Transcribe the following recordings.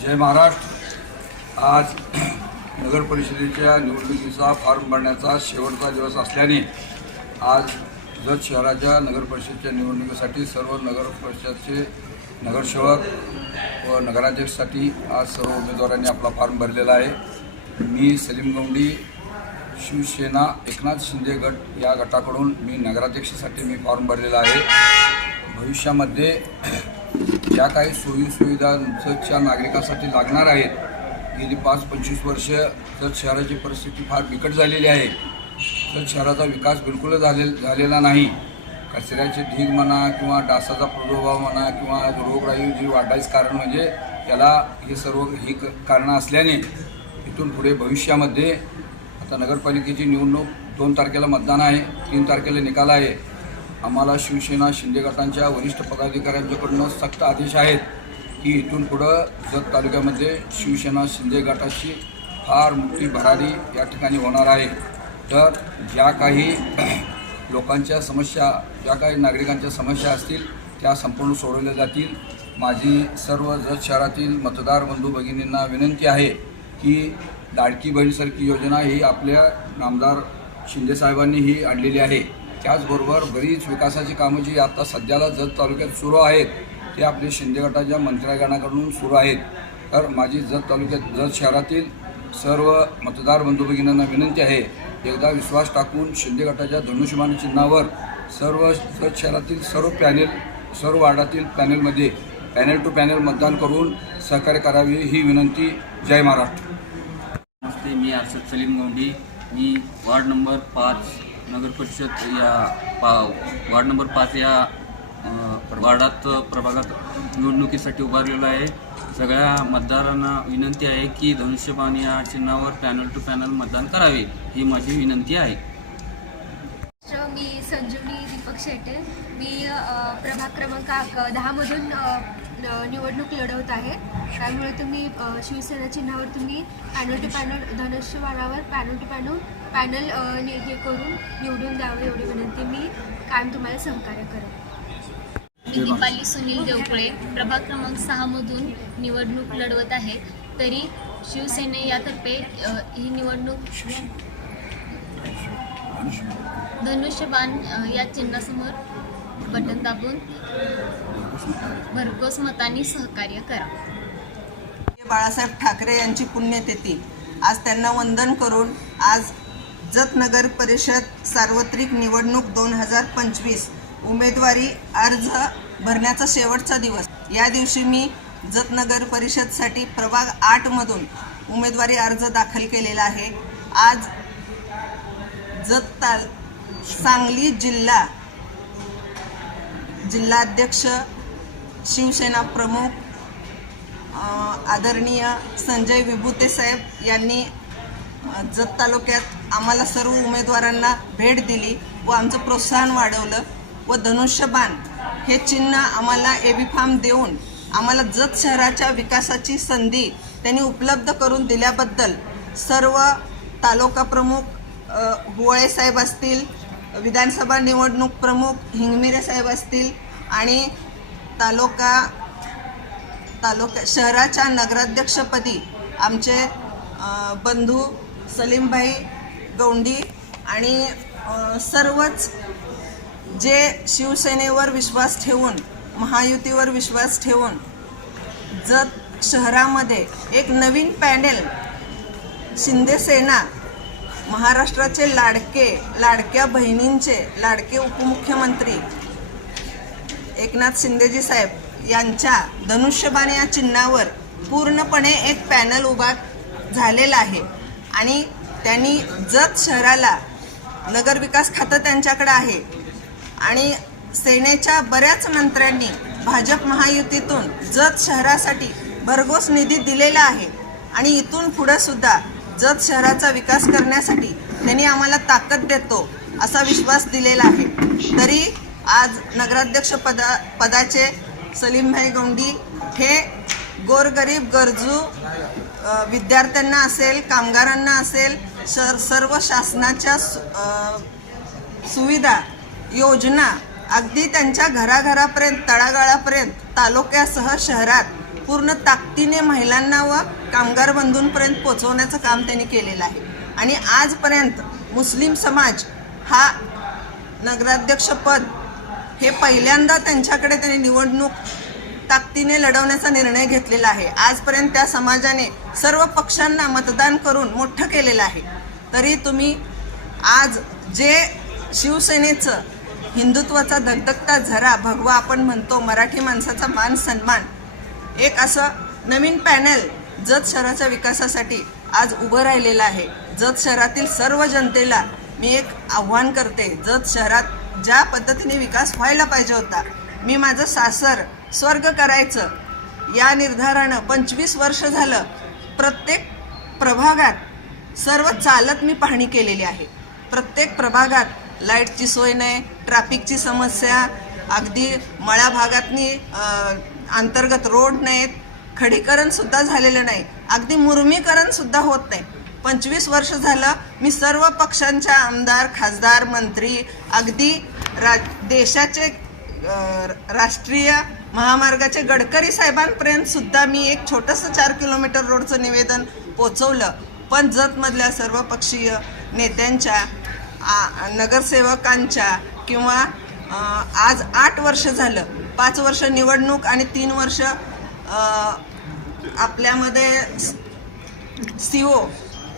जय महाराष्ट्र. आज नगर परिषदेच्या निवडणुकीचा फॉर्म भरण्याचा शेवटचा दिवस असल्याने आज जत शहराच्या नगर परिषदेच्या निवडणुकीसाठी सर्व नगर परिषदचे नगरसेवक व नगराध्यक्षसाठी आज सर्व उमेदवारांनी आपला फॉर्म भरलेला आहे. मी सलीम गौंडी शिवसेना एकनाथ शिंदे गट या गटाकडून मी नगराध्यक्षासाठी मी फॉर्म भरलेला आहे. भविष्यामध्ये ज्या काही सोयीसुविधांच्या सुविधा नागरिकांसाठी लागणार आहेत गेली पाच पंचवीस वर्ष तर शहराची परिस्थिती फार बिकट झालेली आहे तर शहराचा विकास बिलकुल झाले झालेला नाही. कचऱ्याचे ढीग म्हणा किंवा डासाचा प्रादुर्भाव म्हणा किंवा रोगराई जी वाढायचं कारण म्हणजे त्याला हे सर्व ही क- कारणं असल्याने इथून पुढे भविष्यामध्ये आता नगरपालिकेची निवडणूक दोन तारखेला मतदान आहे तीन तारखेला निकाल आहे. आम्हाला शिवसेना शिंदे गटांच्या वरिष्ठ पदाधिकाऱ्यांच्याकडून सक्त आदेश आहेत की इथून पुढं जत तालुक्यामध्ये शिवसेना शिंदे गटाची फार मोठी भरारी या ठिकाणी होणार आहे. तर ज्या काही लोकांच्या समस्या ज्या काही नागरिकांच्या समस्या असतील त्या संपूर्ण सोडवल्या जातील. माझी सर्व जत शहरातील मतदार बंधू भगिनींना विनंती आहे की लाडकी बहीणसारखी योजना ही आपल्या नामदार शिंदेसाहेबांनी ही आणलेली आहे. त्याचबरोबर बरीच विकासाची कामं जी आता सध्याला जत तालुक्यात सुरू आहेत ते आपले शिंदे गटाच्या मंत्र्यागणाकडून सुरू आहेत. तर माझी जत तालुक्यात जत शहरातील सर्व मतदार बंधू भगिनींना विनंती आहे एकदा विश्वास टाकून शिंदे गटाच्या धनुष्यमान चिन्हावर सर्व जत शहरातील सर्व पॅनेल सर्व वार्डातील पॅनेलमध्ये पॅनेल टू पॅनेल मतदान करून सहकार्य करावी ही विनंती. जय महाराष्ट्र. नमस्ते मी अर्षद सलीम गोंडी. मी वार्ड नंबर पाच नगर परिषद या पा वार्ड नंबर पाच या वार्डात प्रभागात निवडणुकीसाठी उभारलेला आहे. सगळ्या मतदारांना विनंती आहे की धनुष्यबाण या चिन्हावर पॅनल टू पॅनल मतदान करावे ही माझी विनंती आहे. मी संजीवनी दीपक शेटे. मी प्रभाग क्रमांक दहामधून निवडणूक लढवत आहे. त्यामुळे तुम्ही शिवसेना चिन्हावर तुम्ही पॅनल टू पॅनल धनुष्यबाणावर पॅनल टू पॅनल पॅनल हे करून निवडून द्यावं एवढी विनंती. मी कायम तुम्हाला सहकार्य करेन. मी दीपाली सुनील देवकुळे प्रभाग क्रमांक सहामधून निवडणूक लढवत आहे. तरी शिवसेने यातर्फे ही निवडणूक धनुष्यबाण या चिन्हासमोर बटन दाबून भरघोस मतांनी सहकार्य करा. बाळासाहेब ठाकरे यांची पुण्यतिथी. आज त्यांना वंदन करून आज जत नगर परिषद सार्वत्रिक निवडणूक दोन हजार पंचवीस उमेदवारी अर्ज भरण्याचा शेवटचा दिवस. या दिवशी मी जतनगर परिषदसाठी प्रभाग आठमधून उमेदवारी अर्ज दाखल केलेला आहे. आज जत ताल सांगली जिल्हा जिल्हाध्यक्ष शिवसेना प्रमुख आदरणीय संजय विभूते साहेब यांनी जत तालुक्यात आम्हाला सर्व उमेदवारांना भेट दिली व आमचं प्रोत्साहन वाढवलं व धनुष्यबाण हे चिन्ह आम्हाला एबी फार्म देऊन आम्हाला जत शहराच्या विकासाची संधी त्यांनी उपलब्ध करून दिल्याबद्दल सर्व तालुका प्रमुख अ, हुवळे साहेब असतील विधानसभा निवडणूक प्रमुख हिंगमिरे साहेब असतील आणि तालुका तालुका शहराच्या नगराध्यक्षपदी आमचे बंधू सलीमभाई गोंडी आणि सर्वच जे शिवसेनेवर विश्वास ठेवून महायुतीवर विश्वास ठेवून जत शहरामध्ये एक नवीन पॅनेल शिंदे सेना महाराष्ट्राचे लाडके लाडक्या बहिणींचे लाडके उपमुख्यमंत्री एकनाथ शिंदेजी साहेब यांच्या धनुष्यबाण या चिन्हावर पूर्णपणे एक पॅनल उभा झालेला आहे. आणि त्यांनी जत शहराला नगरविकास खातं त्यांच्याकडे आहे. आणि सेनेच्या बऱ्याच मंत्र्यांनी भाजप महायुतीतून जत शहरासाठी भरघोस निधी दिलेला आहे. आणि इथून पुढं सुद्धा जत शहराचा विकास करण्यासाठी त्यांनी आम्हाला ताकद देतो असा विश्वास दिलेला आहे. तरी आज नगराध्यक्ष पदा पदाचे सलीमभाई गोंडी हे गोरगरीब गरजू विद्यार्थ्यांना असेल कामगारांना असेल शर सर्व शासनाच्या सु- सुविधा योजना अगदी त्यांच्या घराघरापर्यंत तळागाळापर्यंत तालुक्यासह शहरात पूर्ण ताकदीने महिलांना व कामगार बंधूंपर्यंत पोचवण्याचं काम त्यांनी केलेलं आहे. आणि आजपर्यंत मुस्लिम समाज हा नगराध्यक्षपद हे पहिल्यांदा त्यांच्याकडे त्यांनी निवडणूक ताकदीने लढवण्याचा निर्णय घेतलेला आहे. आजपर्यंत त्या समाजाने सर्व पक्षांना मतदान करून मोठं केलेलं आहे. तरी तुम्ही आज जे शिवसेनेचं हिंदुत्वाचा धगधगता झरा भगवा आपण म्हणतो मराठी माणसाचा मान सन्मान एक असं नवीन पॅनल जत शहराच्या विकासासाठी आज उभं राहिलेलं आहे. जत शहरातील सर्व जनतेला मी एक आव्हान करते जत शहरात ज्या पद्धतीने विकास व्हायला पाहिजे होता मी माझं सासर स्वर्ग करायचं. या निर्धारानं पंचवीस वर्ष झालं. प्रत्येक प्रभागात सर्व चालत मी पाहणी केलेली आहे. प्रत्येक प्रभागात लाईटची सोय नाही ट्रॅफिकची समस्या अगदी मळ्या भागातनी अंतर्गत रोड नाहीत खडीकरणसुद्धा झालेलं नाही. अगदी मुर्मीकरणसुद्धा होत नाही. पंचवीस वर्ष झालं मी सर्व पक्षांच्या आमदार खासदार मंत्री अगदी रा देशाचे राष्ट्रीय महामार्गाचे गडकरी साहेबांपर्यंत सुद्धा मी एक छोटंसं चार किलोमीटर रोडचं निवेदन पोचवलं. पण जतमधल्या सर्व पक्षीय नेत्यांच्या आ- नगरसेवकांच्या किंवा आज आठ वर्ष झालं. पाच वर्ष निवडणूक आणि तीन वर्ष आपल्यामध्ये सी ओ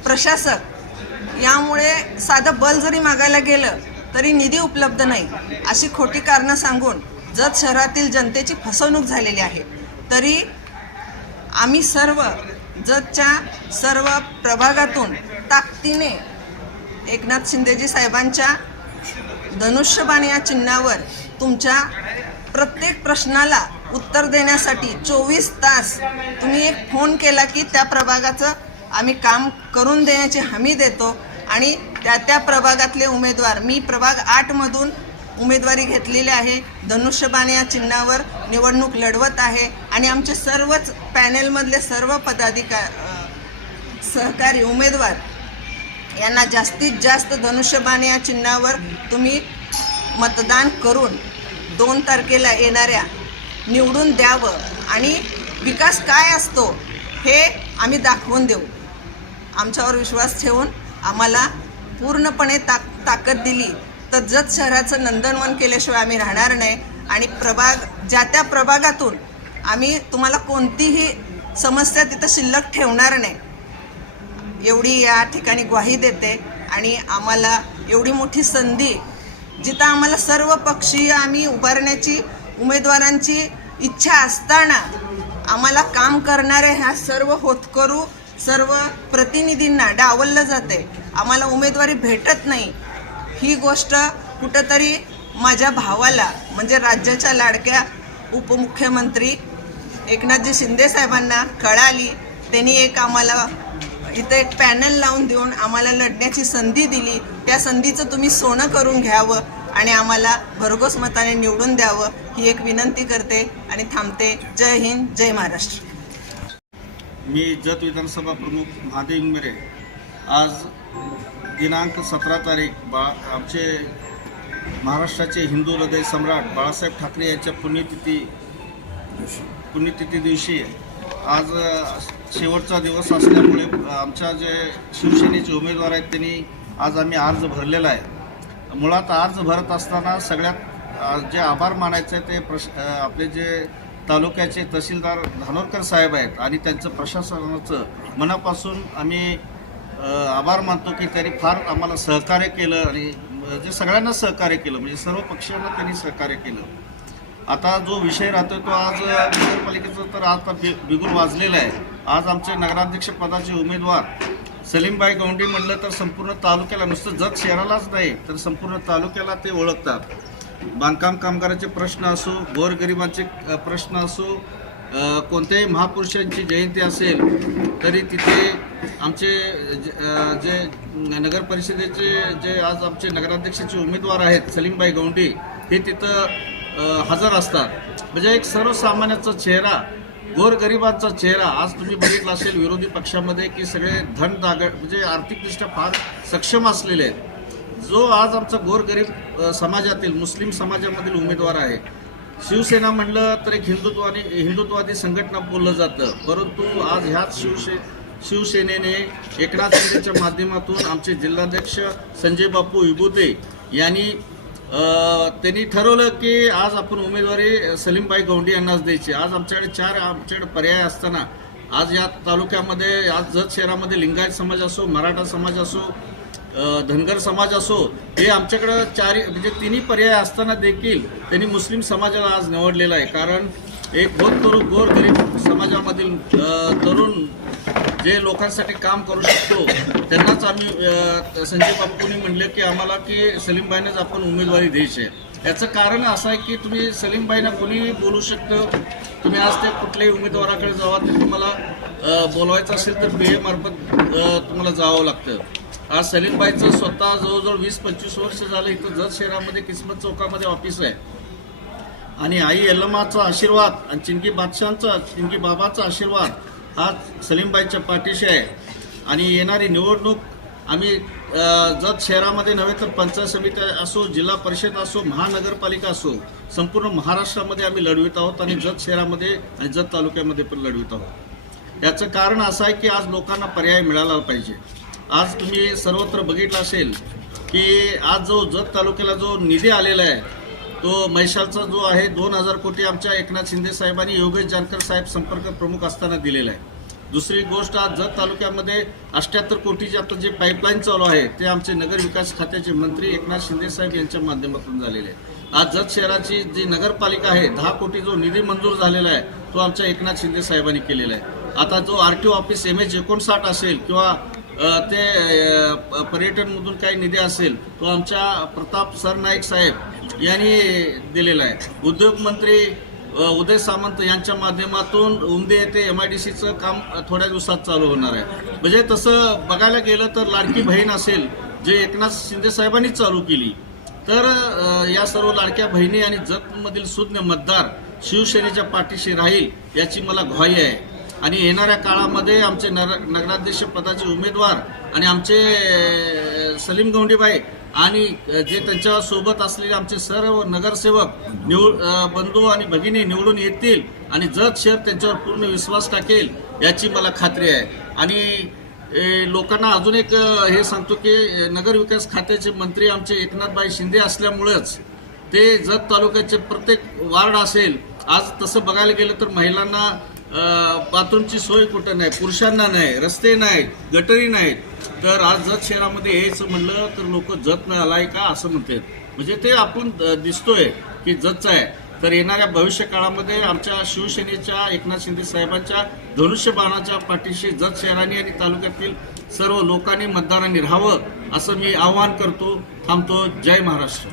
प्रशासक यामुळे साधं बल जरी मागायला गेलं तरी निधी उपलब्ध नाही. अशी खोटी कारणं सांगून जत शहरातील जनतेची फसवणूक झालेली आहे. तरी आम्ही सर्व जतच्या सर्व प्रभागातून ताकदीने एकनाथ शिंदेजी साहेबांच्या धनुष्यबाण या चिन्हावर तुमच्या प्रत्येक प्रश्नाला उत्तर देण्यासाठी चोवीस तास तुम्ही एक फोन केला की त्या प्रभागाचं आम्ही काम करून देण्याची हमी देतो आणि त्या त्या प्रभागातले उमेदवार मी प्रभाग आठमधून उमेदवारी घेतलेली आहे. धनुष्यबाण या चिन्हावर निवडणूक लढवत आहे. आणि आमचे सर्वच पॅनेलमधले सर्व पदाधिकार सहकारी उमेदवार यांना जास्तीत जास्त धनुष्यबाण या चिन्हावर तुम्ही मतदान करून दोन तारखेला येणाऱ्या निवडून द्यावं. आणि विकास काय असतो हे आम्ही दाखवून देऊ. आमच्यावर विश्वास ठेवून आम्हाला पूर्णपणे ताक ताकद दिली. तज्जत शहराचं नंदनवन केल्याशिवाय आम्ही राहणार नाही. आणि प्रभाग ज्या त्या प्रभागातून आम्ही तुम्हाला कोणतीही समस्या तिथं शिल्लक ठेवणार नाही. एवढी या ठिकाणी ग्वाही देते आणि आम्हाला एवढी मोठी संधी जिथं आम्हाला सर्व पक्षीय आम्ही उभारण्याची उमेदवारांची इच्छा असताना आम्हाला काम करणारे ह्या सर्व होतकरू सर्व प्रतिनिधींना डावललं जाते आम्हाला उमेदवारी भेटत नाही. ही गोष्ट कुठंतरी माझ्या भावाला म्हणजे राज्याच्या लाडक्या उपमुख्यमंत्री एकनाथजी शिंदे साहेबांना कळाली. त्यांनी एक आम्हाला इथं एक पॅनल लावून देऊन आम्हाला लढण्याची संधी दिली. त्या संधीचं तुम्ही सोनं करून घ्यावं आणि आम्हाला भरघोस मताने निवडून द्यावं ही एक विनंती करते आणि थांबते. जय हिंद जय महाराष्ट्र. मी जत विधानसभा प्रमुख महादेव इंगमिरे. आज दिनांक सतरा तारीख बा आमचे महाराष्ट्राचे हिंदू हृदय सम्राट बाळासाहेब ठाकरे यांच्या पुण्यतिथी पुण्यतिथी दिवशी आज शेवटचा दिवस असल्यामुळे आमच्या जे शिवसेनेचे उमेदवार आहेत त्यांनी आज आम्ही अर्ज भरलेला आहे. मुळात अर्ज भरत असताना सगळ्यात जे आभार मानायचं आहे ते प्रश आपले जे तालुक्याचे तहसीलदार धानोरकर साहेब आहेत आणि त्यांचं प्रशासनाचं मनापासून आम्ही आभार मानतो की त्यांनी फार आम्हाला सहकार्य केलं आणि म्हणजे सगळ्यांना सहकार्य केलं म्हणजे सर्व पक्षांना त्यांनी सहकार्य केलं. आता जो विषय राहतोय तो आज नगरपालिकेचं तर आता बि बिगुल वाजलेला आहे. आज आमचे नगराध्यक्ष पदाचे उमेदवार सलीमबाई गौंडी म्हणलं तर संपूर्ण तालुक्याला नुसतं जत शहरालाच नाही तर संपूर्ण तालुक्याला ते ओळखतात. बांधकाम कामगाराचे प्रश्न असो गोरगरिबांचे प्रश्न असो कोणत्याही महापुरुषांची जयंती असेल तरी तिथे आमचे जे नगर परिषदेचे जे आज आमचे नगराध्यक्षाचे उमेदवार आहेत सलीमबाई गौंडी हे तिथं हजर असतात. म्हणजे एक सर्वसामान्याचा चेहरा गोरगरिबांचा चेहरा आज तुम्ही बघितला असेल विरोधी पक्षामध्ये की सगळे धन दागड म्हणजे आर्थिकदृष्ट्या फार सक्षम असलेले आहेत. जो आज आमचा गोरगरीब समाजातील मुस्लिम समाजामधील उमेदवार आहे शिवसेना म्हणलं तर एक हिंदुत्वादी हिंदुत्वादी संघटना बोललं जातं. परंतु आज ह्याच शिवसे शिवसेनेने एकनाथ शिंदेच्या माध्यमातून आमचे जिल्हाध्यक्ष संजय बापू विभूते यांनी त्यांनी ठरवलं की आज आपण उमेदवारी सलीमबाई गौंडी यांनाच द्यायची. आज आमच्याकडे चार आमच्याकडे पर्याय असताना आज या तालुक्यामध्ये आज जत शहरामध्ये लिंगायत समाज असो मराठा समाज असो धनगर समाज असो हे आमच्याकडं चार म्हणजे तिन्ही पर्याय असताना देखील त्यांनी मुस्लिम समाजाला आज निवडलेला आहे. कारण एक गोर तरुण गोर गरीब समाजामधील तरुण जे लोकांसाठी काम करू शकतो त्यांनाच आम्ही संजय बापूंनी म्हणले की आम्हाला की सलीमबाईंनाच आपण उमेदवारी द्यायची आहे. याचं कारण असं आहे की तुम्ही सलीमबाईंना कोणीही बोलू शकतं? तुम्ही आज ते कुठल्याही उमेदवाराकडे जावा ते तुम्हाला बोलवायचं असेल तर बी तुम्हाला जावं लागतं. आज सलीमबाईचं स्वतः जवळजवळ वीस पंचवीस वर्ष झालं इथं जत शहरामध्ये किस्मत चौकामध्ये ऑफिस आहे. आणि आई यल्लमाचा आशीर्वाद आणि चिंकी बादशांचा चिंकी बाबाचा आशीर्वाद हा सलीमबाईच्या पाठीशी आहे. आणि येणारी निवडणूक आम्ही जत शहरामध्ये नव्हे तर पंचायत समिती असो जिल्हा परिषद असो महानगरपालिका असो संपूर्ण महाराष्ट्रामध्ये आम्ही लढवित आहोत आणि जत शहरामध्ये आणि जत तालुक्यामध्ये पण लढवित आहोत. याचं कारण असं आहे की आज लोकांना पर्याय मिळाला पाहिजे. आज तुम्ही सर्वत्र बघितलं असेल की आज जो जत तालुक्याला जो निधी आलेला आहे तो मैशालचा जो आहे दोन हजार कोटी आमच्या एकनाथ शिंदे साहेबांनी योगेश जानकर साहेब संपर्क प्रमुख असताना दिलेला आहे. दुसरी गोष्ट आज जत तालुक्यामध्ये अठ्याहत्तर कोटीचे आता जे पाईपलाईन चालू आहे ते आमचे नगर विकास खात्याचे मंत्री एकनाथ शिंदे साहेब यांच्या माध्यमातून झालेले आहे. आज जत शहराची जी नगरपालिका आहे दहा कोटी जो निधी मंजूर झालेला आहे तो आमच्या एकनाथ शिंदे साहेबांनी केलेला आहे. आता जो R T O office M H एकोणसाठ असेल किंवा ते पर्यटनमधून काही निधी असेल तो आमच्या प्रताप सरनाईक साहेब यांनी दिलेला आहे. उद्योगमंत्री उदय सामंत यांच्या माध्यमातून उमदे येथे एम आय डी सीचं काम थोड्या दिवसात चालू होणार आहे. म्हणजे तसं बघायला गेलं तर लाडकी बहीण असेल जे एकनाथ शिंदे साहेबांनी चालू केली तर या सर्व लाडक्या बहिणी आणि जगमधील सुज्ञ मतदार शिवसेनेच्या पाठीशी राहील याची मला ग्वाही आहे. आणि येणाऱ्या काळामध्ये आमचे नर नगराध्यक्ष पदाचे उमेदवार आणि आमचे सलीम गौंडीबाई आणि जे त्यांच्यासोबत असलेले आमचे सर्व नगरसेवक निवड बंधू आणि भगिनी निवडून येतील आणि जत शहर त्यांच्यावर पूर्ण विश्वास टाकेल याची मला खात्री आहे. आणि लोकांना अजून एक हे सांगतो की नगरविकास नगर विकास खात्याचे मंत्री आमचे एकनाथबाई शिंदे असल्यामुळेच ते जत तालुक्याचे प्रत्येक वार्ड असेल आज तसं बघायला गेलं तर महिलांना बाथरूमची सोय कुठं नाही पुरुषांना नाही रस्ते नाहीत गटरी नाहीत. तर आज जत शहरामध्ये यायचं म्हणलं तर लोक जत नाही आलाय का असं म्हणतात. म्हणजे ते आपण दिसतोय की जतचं आहे. तर येणाऱ्या भविष्य काळामध्ये आमच्या शिवसेनेच्या एकनाथ शिंदे साहेबांच्या धनुष्यबाणाच्या पाठीशी जत शहरांनी आणि तालुक्यातील सर्व लोकांनी मतदारांनी राहावं असं मी आवाहन करतो थांबतो. जय महाराष्ट्र.